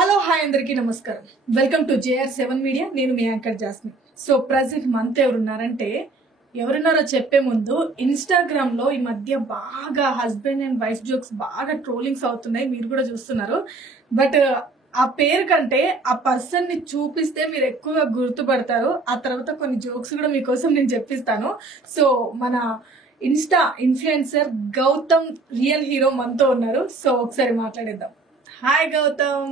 Hello hi అందరికీ నమస్కారం. Welcome to JR7 media. నేను మీ యాంకర్ జాస్మిన్. సో ప్రజెంట్ మనతో ఎవరున్నారో చెప్పే ముందు, ఇన్స్టాగ్రామ్ లో ఈ మధ్య బాగా హస్బెండ్ అండ్ వైఫ్ జోక్స్ బాగా ట్రోలింగ్స్ అవుతున్నాయి, మీరు కూడా చూస్తున్నారు. బట్ ఆ పేరు కంటే ఆ పర్సన్ ని చూపిస్తే మీరు ఎక్కువగా గుర్తుపడతారు. ఆ తర్వాత కొన్ని జోక్స్ కూడా మీకోసం నేను చెప్పిస్తాను. సో మన Insta influencer Gautam real hero మనతో ఉన్నారు. సో ఒకసారి మాట్లాడేద్దాం. హాయ్ గౌతమ్,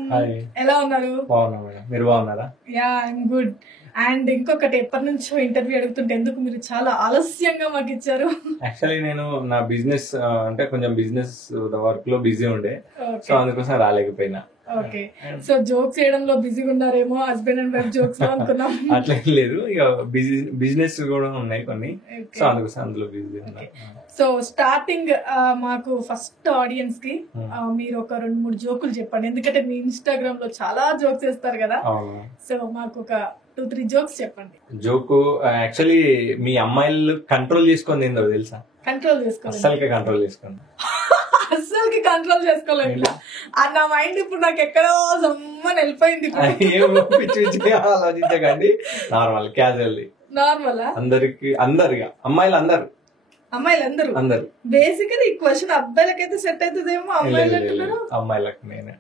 ఎలా ఉన్నారు? మీరు బాగున్నారా? Yeah, I'm good. అండ్ ఇంకొకటి, ఎప్పటి నుంచో ఇంటర్వ్యూ అడుగుతుంటే ఎందుకు మీరు చాలా ఆలస్యంగా మాకు ఇచ్చారు? యాక్చువల్లీ నేను నా బిజినెస్ అంటే కొంచెం బిజినెస్ వర్క్ లో బిజీ ఉండే, సో అందుకోసం రాలేకపోయినా. ఓకే, సో జోక్స్ చేయడంలో బిజీగా ఉన్నారేమో, హస్బెండ్ అండ్ వైఫ్ జోక్స్ లో అనుకున్నాం. అట్లా ఏం లేదు, ఇక బిజినెస్ కూడా ఉన్నాయి కొన్ని, సో అందుకోసం అందులో బిజీ ఉన్నా. సో స్టార్టింగ్ మాకు ఫస్ట్ ఆడియన్స్ కి మీరు ఒక 2-3 జోకులు చెప్పండి, ఎందుకంటే మీ ఇన్స్టాగ్రామ్ లో చాలా జోక్స్ వేస్తారు కదా. సో మాకు ఒక 2-3 జోక్స్ చెప్పండి. జోకు యాక్చువల్లీ మీ అమ్మాయిలు కంట్రోల్ చేసుకొని ఏందో తెలుసా? కంట్రోల్ చేసుకోవాలి, అస్సలకి కంట్రోల్ చేసుకోండి, అస్సలకి కంట్రోల్ చేసుకోలేదు. నా మైండ్ ఇప్పుడు నాకు ఎక్కడో సమ్మని వెళ్ళిపోయింది. పిచ్చి పిచ్చి ఆలోచించకండి, నార్మల్ క్యాజువల్. నార్మలా? అందరిగా అమ్మాయిలందరూ బేసికలీ ఈ క్వశ్చన్ అబ్బాయిలకైతే సెట్ అవుతుందేమో, అమ్మాయిలు అంటున్నారు. అమ్మాయిలకు నేనే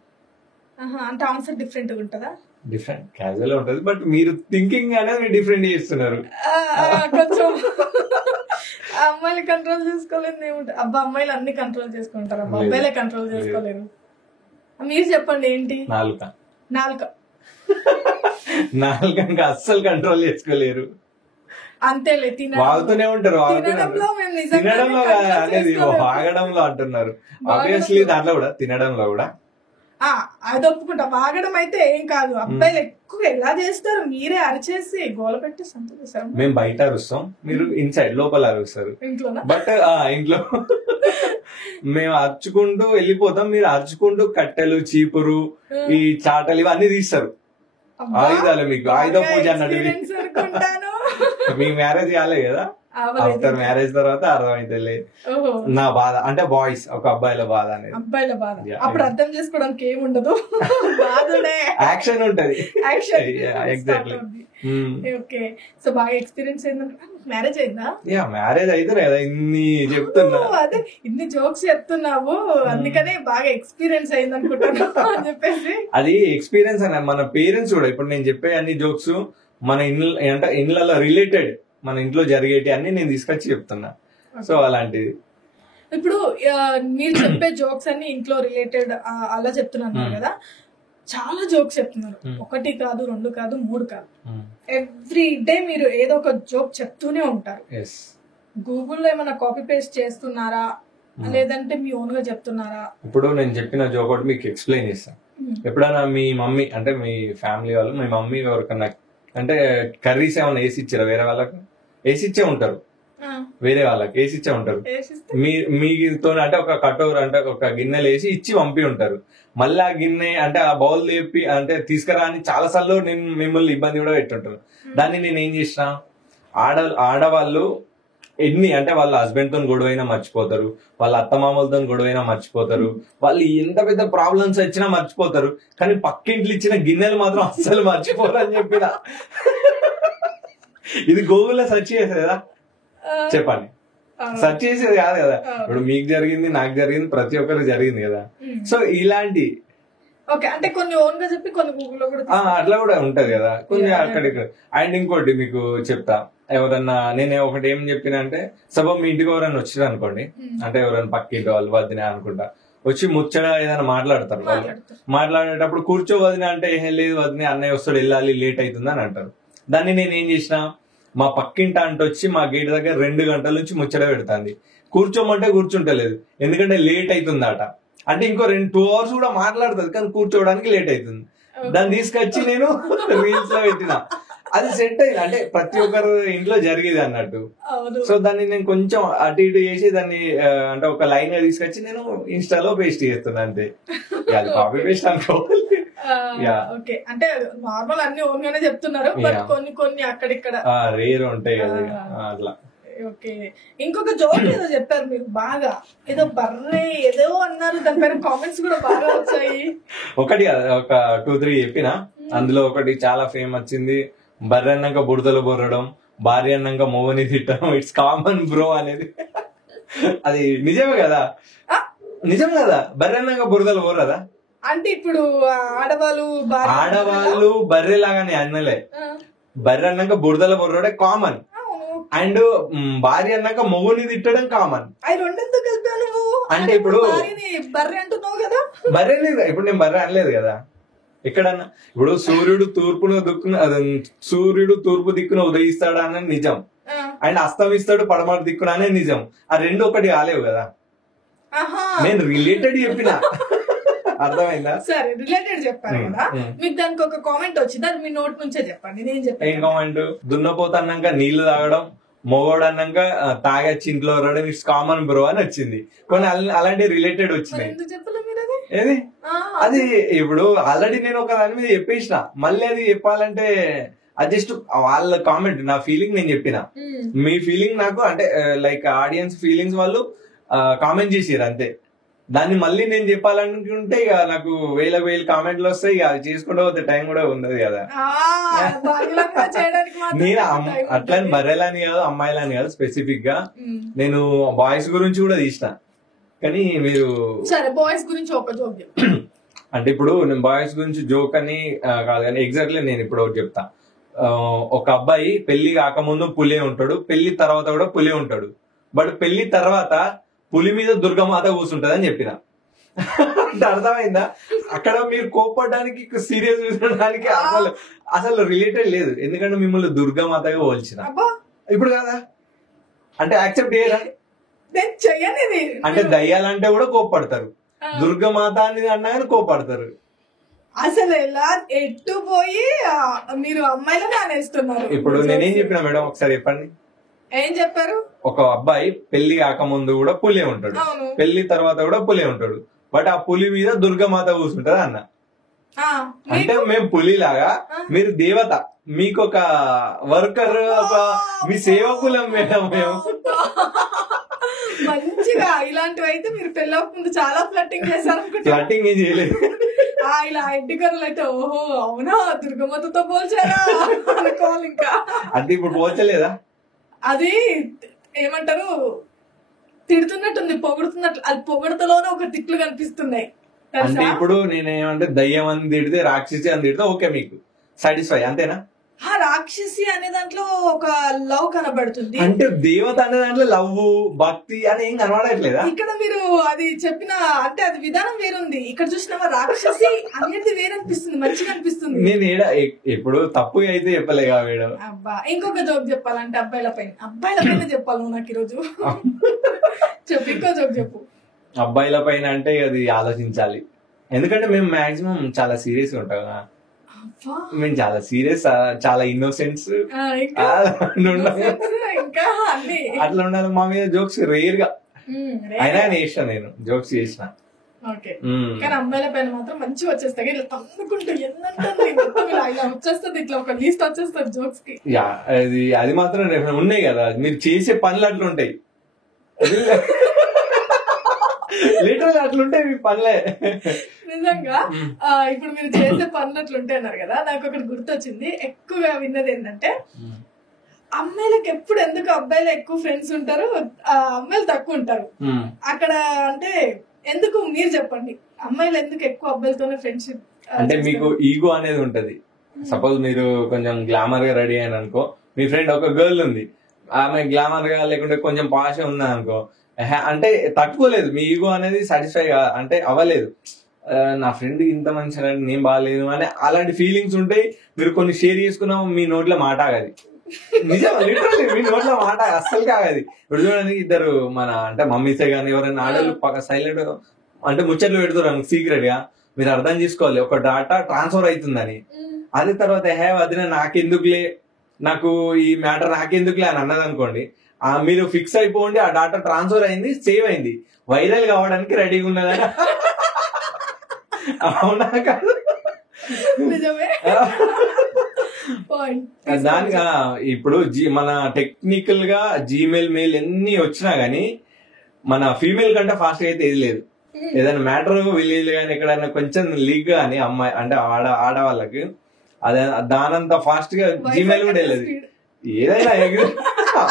అంటే ఆన్సర్ డిఫరెంట్ ఉంటుందా? డిఫరెంట్ క్యాజువల్ ఉంటది, బట్ మీరు థింకింగ్ అనేది డిఫరెంట్ చేస్తున్నారు. కొంచెం అమ్మాయిలు కంట్రోల్ చేసుకోలేదు ఏముంటుంది. అబ్బా, అమ్మాయిలు అన్ని కంట్రోల్ చేసుకుంటారు, అబ్బా అబ్బాయిలే కంట్రోల్ చేసుకోలేరు. మీరు చెప్పండి ఏంటి? నాలుక ఇంకా అస్సలు కంట్రోల్ చేసుకోలేరు. అంతేలే, వాగుతూనే ఉంటారు. తినడంలో అనేది వాగడంలో అంటున్నారు. ఆబ్వియస్లీ దాంట్లో కూడా తినడంలో కూడా అది ఒప్పుకుంటా. వాగడం అయితే ఏం కాదు, అబ్బాయిలు ఎక్కువ ఎలా చేస్తారు, మీరే అరిచేసి గోల పెట్టి సంతోషిస్తారు. మేము బయట అరుస్తాం, మీరు ఇన్సైడ్ లోపల అరుస్తారు. బట్ ఇంట్లో మేము అరుచుకుంటూ వెళ్ళిపోతాం, మీరు అరుచుకుంటూ కట్టెలు, చీపురు, ఈ చాటలు ఇవన్నీ తీస్తారు. ఆయుధాలు, మీకు ఆయుధ పూజ అన్నట్టు. మీ మ్యారేజ్ కాలే కదా, ఆఫ్టర్ మ్యారేజ్ తర్వాత అర్థమైతే నా బాధ అంటే బాయ్స్ ఒక అబ్బాయిల బాధ అనేది. అబ్బాయిల బాధ అప్పుడు అర్థం చేసుకోవడానికి ఏముండదు, యాక్షన్ ఉంటది. ఎగ్జాక్ట్లీ. ఓకే, సో బాగా ఎక్స్పీరియన్స్ అయిందంటే మ్యారేజ్ అయిందా? మ్యారేజ్ అయితే కదా ఇన్ని చెప్తున్నా, అదే ఇన్ని జోక్స్ చెప్తున్నావు, అందుకనే బాగా ఎక్స్పీరియన్స్ అయింది అనుకుంటున్నా అని చెప్పేసి. అది ఎక్స్పీరియన్స్ అన్న మన పేరెంట్స్ కూడా ఇప్పుడు నేను చెప్పే అన్ని జోక్స్ మన ఇళ్ళలో రిలేటెడ్, మన ఇంట్లో జరిగేటి అన్ని నేను తీసుకొచ్చి చెప్తున్నా. సో అలాంటిది ఇప్పుడు మీరు చెప్పే జోక్స్ అన్ని ఇంట్లో రిలేటెడ్ అలా చెప్తున్నాను కదా. చాలా జోక్స్ చెప్తున్నారు, 1 కాదు, 2 కాదు, 3 కాదు. ఎవ్రీ డే మీరు ఏదో ఒక జోక్ చెప్తూనే ఉంటారు. గూగుల్లో ఏమైనా కాపీ పేస్ట్ చేస్తున్నారా, లేదంటే మీ ఓన్ గా చెప్తున్నారా? ఇప్పుడు నేను చెప్పిన జోక్ ఒకటి మీకు ఎక్స్ప్లెయిన్ చేస్తాను. ఎప్పుడైనా మీ మమ్మీ అంటే మీ ఫ్యామిలీ వాళ్ళు, మీ మమ్మీ ఎవరికన్నా అంటే కర్రీస్ ఏమైనా వేసి ఇచ్చారా? వేరే వాళ్ళకి వేసి ఇచ్చే ఉంటారు, వేరే వాళ్ళకి వేసి ఇచ్చే ఉంటారు. మీతో అంటే ఒక కటోర్ అంటే ఒక గిన్నెలు వేసి ఇచ్చి పంపి ఉంటారు. మళ్ళీ ఆ గిన్నె అంటే ఆ బౌల్ లేపి అంటే తీసుకురా అని చాలా సార్లు నేను మిమ్మల్ని ఇబ్బంది కూడా పెట్టుంటారు. దాన్ని నేను ఏం చేసిన, ఆడవాళ్ళు ఎన్ని అంటే వాళ్ళ హస్బెండ్ తో గొడవైనా మర్చిపోతారు, వాళ్ళ అత్తమామలతో గొడవైనా మర్చిపోతారు, వాళ్ళు ఎంత పెద్ద ప్రాబ్లమ్స్ వచ్చినా మర్చిపోతారు, కానీ పక్కింట్లు ఇచ్చిన గిన్నెలు మాత్రం అస్సలు మర్చిపోరు అని చెప్పిన. ఇది గూగుల్లో సెర్చ్ చేసేది కదా, చెప్పండి, సెర్చ్ చేసేది కాదు కదా. ఇప్పుడు మీకు జరిగింది, నాకు జరిగింది, ప్రతి ఒక్కరికి జరిగింది కదా. సో ఇలాంటి అంటే కొన్ని ఓన్ గా చెప్పి కొన్ని గూగుల్లో కూడా అట్లా కూడా ఉంటది కదా, కొన్ని అక్కడిక్కడ. అండ్ ఇంకోటి మీకు చెప్తా, ఎవరన్నా నేను ఒకటి ఏం చెప్పిన అంటే, సపోజ్ మీ ఇంటికి ఎవరైనా వచ్చారు అనుకోండి, అంటే ఎవరైనా పక్కింటి వాళ్ళు వదిన అనుకుంటా వచ్చి ముచ్చట ఏదైనా మాట్లాడతారు. వాళ్ళు మాట్లాడేటప్పుడు కూర్చో వదిన అంటే ఏం లేదు, వదిన అన్నయ్య వస్తాడు వెళ్ళాలి లేట్ అవుతుంది అని అంటారు. దాన్ని నేను ఏం చేసిన, మా పక్కింటి అంటే వచ్చి మా గేట్ దగ్గర 2 గంటల నుంచి ముచ్చట పెడుతుంది. కూర్చోమంటే కూర్చుంటలేదు, ఎందుకంటే లేట్ అవుతుందట. అంటే ఇంకో 2 hours కూడా మాట్లాడుతుంది, కానీ కూర్చోవడానికి లేట్ అవుతుంది. దాన్ని తీసుకొచ్చి నేను రీల్స్ లో పెట్టిన. అది సెట్ అయింది, అంటే ప్రతి ఒక్కరు ఇంట్లో జరిగేది అన్నట్టు. సో దాన్ని నేను కొంచెం అటు ఇటు చేసి దాన్ని అంటే ఒక లైన్ గా తీసుకొచ్చి నేను ఇన్స్టాలో పేస్ట్ చేస్తున్నా, అంతే. అది కాపీ పేస్ట్ అనుకోవాలి. ఓకే, అంటే నార్మల్ అన్ని ఓన్ గానే చెప్తున్నారు, బట్ కొన్ని అక్కడిక్కడ రేర్ ఉంటాయి కదా అట్లా. ఓకే. ఇంకొక జోక్ ఏదో చెప్పారు మీరు బాగా, ఏదో బర్రె ఏదో అన్నారు, దాని పైన కామెంట్స్ కూడా బాగా వచ్చాయి. ఒకటి కాదు, ఒక 2-3 చెప్పిన. అందులో ఒకటి చాలా ఫేమ్ వచ్చింది, బర్రె అన్నాక బురదలు బొర్రడం, భార్య అన్నాక మొగని తిట్టడం, ఇట్స్ కామన్ బ్రో అనేది. అది నిజమే కదా, నిజం కదా. బర్రె అన్నాక బురదలు బొర్రదా అంటే ఇప్పుడు ఆడవాళ్ళు బర్రె లాగానే అన్నలే. బర్రె అన్నాక బురదల బొర్రడే కామన్, అండ్ భార్య అన్నాక మొగుని తిట్టడం కామన్. అవి రెండెందుకు కలిపావు నువ్వు? అంటే ఇప్పుడు బర్రె అంటున్నావు కదా. బర్రె లేదు, ఇప్పుడు నేను బర్రె అనలేదు కదా ఎక్కడన్నా. ఇప్పుడు సూర్యుడు తూర్పు దిక్కున ఉదయిస్తాడు అనేది నిజం, అండ్ అస్తమిస్తాడు పడమర దిక్కున అనేది నిజం. ఆ రెండు ఒకటి కాలేవు కదా. నేను రిలేటెడ్ చెప్పిన, అర్థమైందా? సరే, రిలేటెడ్ చెప్పారు కదా. మీకు దానికి ఒక కామెంట్ వచ్చింది, అది మీ నోట్ నుంచే చెప్పండి. నేను చెప్పాను ఏం కామెంట్? దున్నపోత అన్నాక నీళ్లు తాగడం, మొగోడు అన్నాక తాగొచ్చి ఇంట్లో రావడం, ఇట్స్ కామన్ బ్రో అని వచ్చింది. కొన్ని అలాంటి రిలేటెడ్ వచ్చినాయి. ఏది అది ఇప్పుడు ఆల్రెడీ నేను ఒక దాని మీద చెప్పేసిన, మళ్ళీ అది చెప్పాలంటే అది జస్ట్ వాళ్ళ కామెంట్, నా ఫీలింగ్ నేను చెప్పిన. మీ ఫీలింగ్ నాకు అంటే లైక్ ఆడియన్స్ ఫీలింగ్స్ వాళ్ళు కామెంట్ చేసారు అంతే. దాన్ని మళ్ళీ నేను చెప్పాలనుకుంటే ఇక నాకు వేల కామెంట్లు వస్తాయి, ఇక అది చేసుకుంటూ పోతే టైం కూడా ఉండదు కదా. నేను అట్లా బర్రెలని కాదు, అమ్మాయిలని కాదు, స్పెసిఫిక్ గా నేను బాయ్స్ గురించి కూడా తీసిన. కానీ మీరు బాయ్స్ గురించి ఒక జోక్ అంటే ఇప్పుడు నేను బాయ్స్ గురించి జోక్ అని కాదు, కానీ ఎగ్జాక్ట్లీ నేను ఇప్పుడు ఒకటి చెప్తా. ఒక అబ్బాయి పెళ్లి కాకముందు పులే ఉంటాడు, పెళ్లి తర్వాత కూడా పులే ఉంటాడు. బట్ పెళ్లి తర్వాత పులి మీద దుర్గమాత కూర్చుంటది అని చెప్పిన. అంటే అర్థమైందా? అక్కడ మీరు కోపడడానికి సీరియస్ చూసడానికి అసలు రిలేటెడ్ లేదు, ఎందుకంటే మిమ్మల్ని దుర్గమాతగా పోల్చిన. ఇప్పుడు కదా అంటే యాక్సెప్ట్ చేయరా? అంటే దయ్యాలంటే కూడా కోపడతారు, దుర్గమాత అని అన్నా కానీ కోపడతారు. అసలు ఎలా ఎట్టు పోయి మీరు అమ్మాయిలను అనేస్తున్నారు. ఇప్పుడు నేనేం చెప్పిన మేడం ఒకసారి చెప్పండి. ఏం చెప్పారు? ఒక అబ్బాయి పెళ్లి కాకముందు కూడా పులే ఉంటాడు, పెళ్లి తర్వాత కూడా పులే ఉంటాడు. బట్ ఆ పులి మీద దుర్గమాత కూర్చుంటది అన్న. అంటే మేము పులిలాగా, మీరు దేవత, మీకు ఒక వర్కర్, ఒక మీ సేవకులం మేడం. మేము మంచిగా ఇలాంటివి అయితే మీరు పెళ్ళక ముందు చాలా ఫ్లట్టింగ్ చేశారు. ఫ్లట్టింగ్ ఏం చేయలేదు, ఇలా ఎడ్డికర్లు అయితే ఓహో అవునా దుర్గమాతతో పోల్చారా అనుకోవాలి. ఇంకా అంటే ఇప్పుడు పోల్చలేదా? అది ఏమంటారు, తిడుతున్నట్టుంది, పొగుడుతున్నట్లు. అది పొగడతలోనే ఒక తిట్లు కనిపిస్తున్నాయి. అంటే ఇప్పుడు నేనేమంటే దయ్యం అని తిడితే, రాక్షసి అని తిడితే ఓకే, మీకు సాటిస్ఫై అంతేనా? రాక్షసి అనే దాంట్లో ఒక లవ్ కనబడుతుంది, అంటే దేవత అనే దాంట్లో లవ్ భక్తి అని ఏం కనబడట్లేదా? ఇక్కడ మీరు అది చెప్పిన అంటే అది విధానం వేరుంది. ఇక్కడ చూసినా రాక్షసి అనేది వేరనిపిస్తుంది, మంచిగా అనిపిస్తుంది. నేను ఎప్పుడు తప్పు అయితే చెప్పలేగా మేడం. అబ్బా, ఇంకొక జోక్ చెప్పాలంటే అబ్బాయిల పైన చెప్పాలి నువ్వు నాకు ఈరోజు. చెప్పు, ఇంకో జోక్ చెప్పు. అబ్బాయిల పైన అంటే అది ఆలోచించాలి, ఎందుకంటే మేము మాక్సిమం చాలా సీరియస్ గా ఉంటాం. మేము చాలా సీరియస్, చాలా ఇన్నోసెంట్స్, అట్లా ఉండాలి. మా మీద జోక్స్ రేర్ గా అయినా చేసిన, నేను జోక్స్ చేసిన. కానీ అమ్మాయిల పైన మాత్రం మంచిగా వచ్చేస్తాయి, ఇట్లా తమ్ముకుంటూ ఇలా వచ్చేస్తుంది, ఇట్లా ఒక లీస్ట్ వచ్చేస్తుంది జోక్స్ కి. అది మాత్రం ఉన్నాయి కదా, మీరు చేసే పనులు అట్లా ఉంటాయి, లిటరల్ అట్లుంటాయి మీ పనులే. నిజంగా ఇప్పుడు మీరు చేసే పనులు అట్లుంటాయి అన్నారు కదా, నాకు ఒకటి గుర్తొచ్చింది. ఎక్కువగా విన్నది ఏంటంటే అమ్మాయిలకు ఎప్పుడు ఎందుకు అబ్బాయిలు ఎక్కువ ఫ్రెండ్స్ ఉంటారు, అమ్మాయిలు తక్కువ ఉంటారు అక్కడ. అంటే ఎందుకు మీరు చెప్పండి, అమ్మాయిలు ఎందుకు ఎక్కువ అబ్బాయిలతోనే ఫ్రెండ్షిప్? అంటే మీకు ఈగో అనేది ఉంటది. సపోజ్ మీరు కొంచెం గ్లామర్ గా రెడీ అయిన అనుకో, మీ ఫ్రెండ్ ఒక గర్ల్ ఉంది, ఆమె గ్లామర్ గా లేకుంటే కొంచెం పాష ఉందా అనుకో, అంటే తట్టుకోలేదు, మీ ఈగో అనేది సాటిస్ఫై అంటే అవ్వలేదు. నా ఫ్రెండ్ ఇంత మంచిగా నేను బాగాలేదు అని అలాంటి ఫీలింగ్స్ ఉంటాయి. మీరు కొన్ని షేర్ చేసుకున్నా మీ నోట్లో మాట ఆగది, నిజం, లిటరల్లీ మీ నోట్లో మాట అస్సలు కాగది. ఇప్పుడు చూడండి, ఇద్దరు మన అంటే మమ్మీసే కానీ ఎవరైనా ఆడలు పక్క సైలెంట్ అంటే ముచ్చట్లు పెడుతున్నారు సీక్రెట్ గా, మీరు అర్థం చేసుకోవాలి ఒక డాటా ట్రాన్స్ఫర్ అవుతుందని. అది తర్వాత వదిన నాకెందుకులే, నాకు ఈ మ్యాటర్ నాకెందుకులే అని అన్నది అనుకోండి, మీరు ఫిక్స్ అయిపోండి, ఆ డాటా ట్రాన్స్ఫర్ అయింది, సేవ్ అయింది, వైరల్ కావడానికి రెడీగా ఉన్నదని. అవునా కాదు? నిజమే. పాయింట్ దానికి ఇప్పుడు మన టెక్నికల్ గా జీమెయిల్ మెయిల్ ఎన్ని వచ్చినా గానీ మన ఫీమేల్ కంటే ఫాస్ట్ గా అయితే ఏది లేదు. ఏదైనా మ్యాటర్ విలేజ్ గానీ ఎక్కడైనా కొంచెం లీక్ గానీ అమ్మాయి అంటే ఆడవాళ్ళకి అదే దానంత ఫాస్ట్ గా జీమెయిల్ కూడా వెళ్ళదు. ఏదైనా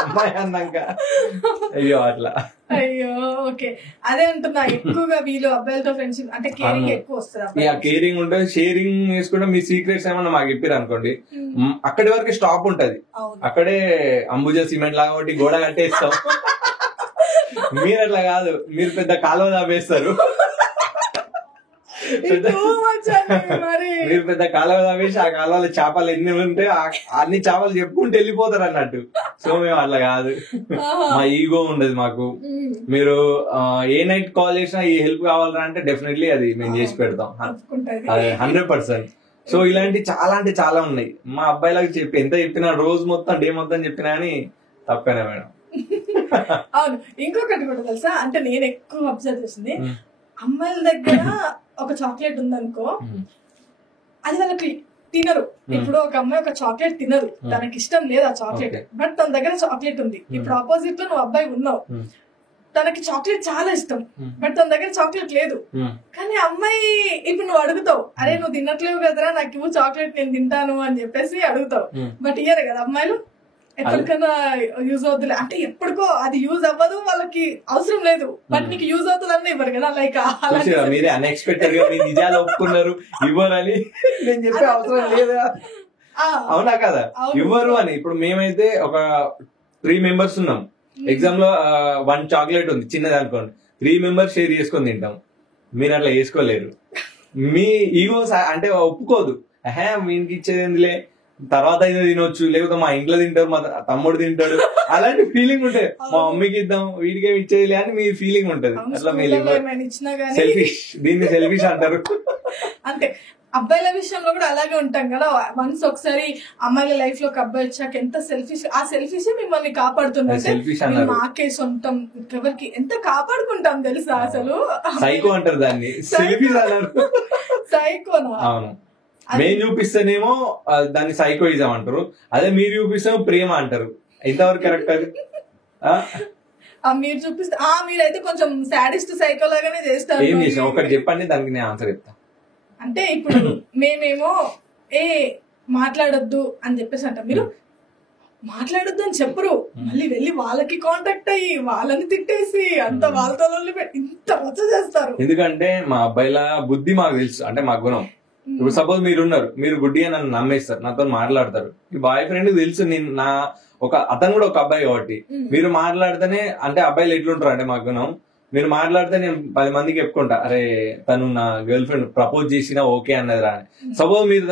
అమ్మాయి అన్నాక అయ్యో అట్లా. అయ్యో ఓకే, అదే అంటున్నా. ఎక్కువగా వీళ్ళు అబ్బాయిలతో ఫ్రెండ్షిప్ అంటే కేరింగ్ ఎక్కువ వస్తుంది. కేరింగ్ ఉంటుంది, షేరింగ్ చేసుకుంటే మీ సీక్రెట్స్ ఏమన్నా మాకు చెప్పారు అనుకోండి, అక్కడి వరకు స్టాప్ ఉంటది. అక్కడే అంబుజా సిమెంట్ లాగా ఒకటి గోడ కట్టేస్తాం. మీరు అట్లా కాదు, మీరు పెద్ద కాలువ దాపేస్తారు. మీరు పెద్ద కాలువ దాపేసి ఆ కాలువలో చేపలు ఎన్ని ఉంటే అన్ని చేపలు చెప్పుకుంటూ వెళ్ళిపోతారు అన్నట్టు. సో మేము అట్లా కాదు, మా ఈగో ఉండదు మాకు. మీరు ఏ నైట్ కాల్ చేసినా ఈ హెల్ప్ కావాలరా అంటే డెఫినెట్లీ అది మేము చేసి పెడతాం, అది 100%. సో ఇలాంటి చాలా అంటే చాలా ఉన్నాయి. మా అబ్బాయిలకు చెప్పి ఎంత చెప్పినా రోజు మొత్తం డే మొత్తం చెప్పినా అని తప్పేనా మేడం. అవును, ఇంకొకటి కూడా తెలుసా, అంటే నేను ఎక్కువ అబ్జర్వ్ చేసింది, అమ్మాయిల దగ్గర ఒక చాక్లెట్ ఉందనుకో, అది వాళ్ళకి తినరు. ఇప్పుడు ఒక అమ్మాయి ఒక చాక్లెట్ తినరు, తనకి ఇష్టం లేదు ఆ చాక్లెట్, బట్ తన దగ్గర చాక్లెట్ ఉంది. ఇప్పుడు ఆపోజిట్ లో నువ్వు అబ్బాయి ఉన్నావు, తనకి చాక్లెట్ చాలా ఇష్టం, బట్ తన దగ్గర చాక్లెట్ లేదు. కానీ అమ్మాయి ఇప్పుడు నువ్వు అడుగుతావు, అరే నువ్వు తినట్లేవు కదరా, నాకు ఇవ్వు చాక్లెట్ నేను తింటాను అని చెప్పేసి అడుగుతావు. బట్ ఇయ్యరు కదా అమ్మాయిలు, ఎప్పటికైనా యూజ్ అవుతుంది అంటే ఎప్పటికో అది యూజ్ అవ్వదు, వాళ్ళకి అవసరం లేదు, బట్ నీకు యూజ్ అవుతుంది అని ఇవ్వరు కదా. లైక్ మీరే అన్ఎక్స్పెక్టెడ్ గా మీ నిజాలు ఒప్పుకున్నారు ఇవ్వరని నేను చెప్పే అవసరం లేదా, అవునా కదా, ఇవ్వరు అని. ఇప్పుడు మేమైతే ఒక 3 మెంబర్స్ ఉన్నాం, ఎగ్జామ్ లో 1 చాక్లెట్ ఉంది చిన్నది అనుకోండి, 3 మెంబర్స్ షేర్ చేసుకొని తింటాం. మీరు అట్లా చేసుకోలేరు, మీ ఈగో అంటే ఒప్పుకోదు. వీనికి ఇచ్చేదిలే, తర్వాత అయినా తినొచ్చు, లేకపోతే మా ఇంట్లో తింటారు, మా తమ్ముడు తింటాడు, అలాంటి ఫీలింగ్ ఉంటది. మా మమ్మీకి ఇద్దాం, వీడికే ఇచ్చేది అని మీ ఫీలింగ్ ఉంటది. అట్లా సెల్ఫిష్, దీన్ని సెల్ఫిష్ అంటారు. అంటే అబ్బాయిల విషయంలో కూడా అలాగే ఉంటాం కదా. వన్స్ ఒకసారి అమ్మాయిల లైఫ్ లో ఒక అబ్బాయి వచ్చాక ఎంత సెల్ఫిష్, ఆ సెల్ఫిష్ మిమ్మల్ని కాపాడుతుంది. మాకే సొంతం ఎవరికి ఎంత కాపాడుకుంటాం తెలుసా. అసలు సైకో అంటారు దాన్ని, సెల్ఫిష్ అన్నారు. సైకోనా? అవును, మేము చూపిస్తేనేమో దాన్ని సైకోయిజం అంటారు, అదే మీరు చూపిస్తేమో ప్రేమ అంటారు. ఎంతవరకు కరెక్ట్ అది? మీరు చూపిస్తే మీరైతే కొంచెం సాడిస్ట్ సైకో లాగానే చేస్తారు. ఏం చేసాం ఒకటి చెప్పండి, దానికి నేను ఆన్సర్ చెప్తా. అంటే ఇప్పుడు మేమేమో మాట్లాడొద్దు అని చెప్పేసి అంటాం, మీరు మాట్లాడొద్దు అని చెప్పరు, మళ్ళీ వెళ్ళి వాళ్ళకి కాంటాక్ట్ అయ్యి వాళ్ళని తిట్టేసి అంత వాళ్ళతో ఇంత రచ్చ చేస్తారు. ఎందుకంటే మా అబ్బాయిల బుద్ధి మాకు తెలుసు, అంటే మా గుణం. ఇప్పుడు సపోజ్ మీరున్నారు, మీరు గుడ్డిగా నన్ను నమ్మేస్తారు, నాతో మాట్లాడతారు. ఈ బాయ్ ఫ్రెండ్ తెలుసు నేను అతను కూడా ఒక అబ్బాయి కాబట్టి, మీరు మాట్లాడితేనే అంటే అబ్బాయిలు ఎట్లుంటారు అంటే మా గుణం, మీరు మాట్లాడితే నేను 10 మందికి చెప్పుకుంటా, అరే తను నా గర్ల్ ఫ్రెండ్ ప్రపోజ్ చేసినా ఓకే అన్నదిరా అని. సపోజ్ మీరు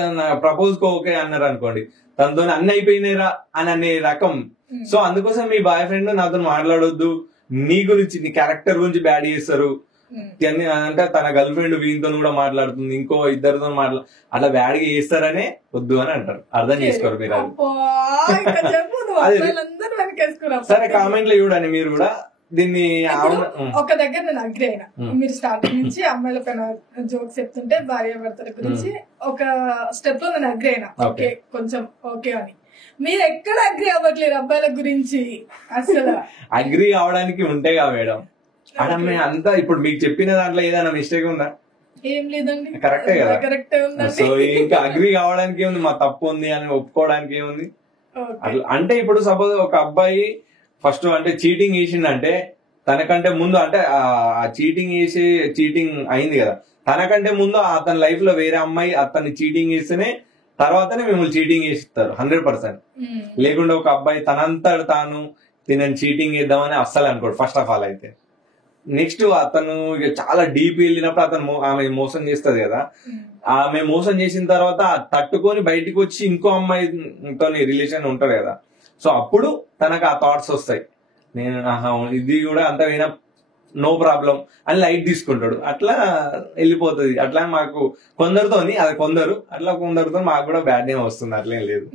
ప్రపోజ్ కు ఓకే అన్నారు అనుకోండి, తనతో అన్ని అయిపోయినాయిరా అని అనే రకం. సో అందుకోసం మీ బాయ్ ఫ్రెండ్ నాతో మాట్లాడొద్దు, నీ గురించి నీ క్యారెక్టర్ గురించి బ్యాడ్ చేస్తారు అంటే, తన గర్ల్ ఫ్రెండ్ వీనితో కూడా మాట్లాడుతుంది, ఇంకో ఇద్దరితో అట్లా బ్యాడ్ గా చేస్తారనే వద్దు అని అంటారు. అర్థం చేసుకోరు మీరు అది. సరే కామెంట్ లో చూడండి మీరు కూడా దీన్ని. ఒక దగ్గర నేను అగ్రి అయినా, మీరు స్టార్టింగ్ నుంచి అమ్మాయిల పైన జోక్స్ చెప్తుంటే భార్యాభర్తల గురించి ఒక స్టెప్ లో నేను అగ్రి అయినా, ఓకే కొంచెం ఓకే అని. మీరు ఎక్కడ అగ్రి అవ్వట్లేరు అబ్బాయిల గురించి అసలు. అగ్రి అవడానికి ఉంటేగా మేడం, అంతా ఇప్పుడు మీకు చెప్పిన దాంట్లో ఏదైనా మిస్టేక్ ఉందా? ఏం లేదండి, కరెక్టే కదా. కరెక్టే ఉందండి. సో ఇంకా అగ్రి కావడానికి ఏముంది, మా తప్పు ఉంది అని ఒప్పుకోవడానికి ఏముంది అట్లా. అంటే ఇప్పుడు సపోజ్ ఒక అబ్బాయి ఫస్ట్ అంటే చీటింగ్ చేసిందంటే, తనకంటే ముందు అంటే ఆ చీటింగ్ అయింది కదా, తనకంటే ముందు అతని లైఫ్ లో వేరే అమ్మాయి అతన్ని చీటింగ్ చేస్తేనే తర్వాతనే మిమ్మల్ని చీటింగ్ చేస్తారు 100%. లేకుండా ఒక అబ్బాయి తనంతా తాను తినని చీటింగ్ చేద్దామని అస్సలు అనుకోడు ఫస్ట్ ఆఫ్ ఆల్. అయితే నెక్స్ట్ అతను చాలా డీప్ వెళ్ళినప్పుడు ఆమె మోసం చేస్తుంది కదా, ఆమె మోసం చేసిన తర్వాత తట్టుకొని బయటికి వచ్చి ఇంకో అమ్మాయితో రిలేషన్ ఉంటారు కదా, సో అప్పుడు తనకు ఆ థాట్స్ వస్తాయి, నేను ఇది కూడా అంత వినా నో ప్రాబ్లం అని లైట్ తీసుకుంటాడు, అట్లా వెళ్ళిపోతుంది. అట్లా మాకు కొందరితోని అది కొందరు, అట్లా కొందరితో మాకు కూడా బ్యాడ్ నేమ్ వస్తుంది, అట్లేం లేదు.